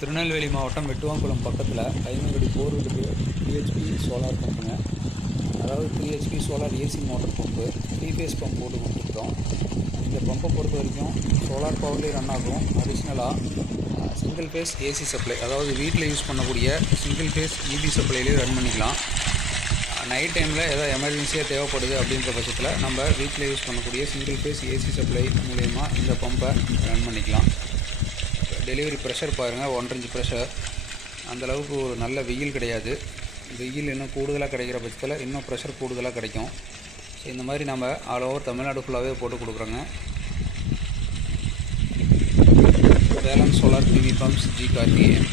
திருநெல்வேலி மாவட்டம் வெட்டுவாங்குளம் பக்கத்தில் ஐநூறு போர் இருக்குது பிஹெச்பி சோலார் பம்புங்க அதாவது three HP solar AC motor pump three phase pump போட்டு கொடுத்துருக்கோம். இந்த பம்பை பொறுத்த வரைக்கும் சோலார் பவர்லேயே ரன் ஆகும். அடிஷ்னலாக சிங்கிள் ஃபேஸ் ஏசி சப்ளை அதாவது வீட்டில் யூஸ் பண்ணக்கூடிய சிங்கிள் ஃபேஸ் இபி சப்ளைலேயே ரன் பண்ணிக்கலாம். நைட் டைமில் ஏதாவது எமர்ஜென்சியாக தேவைப்படுது அப்படின்ற பட்சத்தில் நம்ம வீட்டில் யூஸ் பண்ணக்கூடிய சிங்கிள் ஃபேஸ் ஏசி சப்ளை மூலயமா இந்த பம்பை ரன் பண்ணிக்கலாம். டெலிவரி ப்ரெஷர் பாருங்கள் ஒன்றரை ப்ரெஷர் அந்தளவுக்கு ஒரு நல்ல வெயில் கிடையாது. வெயில் இன்னும் கூடுதலாக கிடைக்கிற பட்சத்தில் இன்னும் ப்ரெஷர் கூடுதலாக கிடைக்கும். ஸோ இந்த மாதிரி நம்ம ஆல் ஓவர் தமிழ்நாடு ஃபுல்லாகவே போட்டு கொடுக்குறோங்க. Velan solar PV pumps G Karthikeyan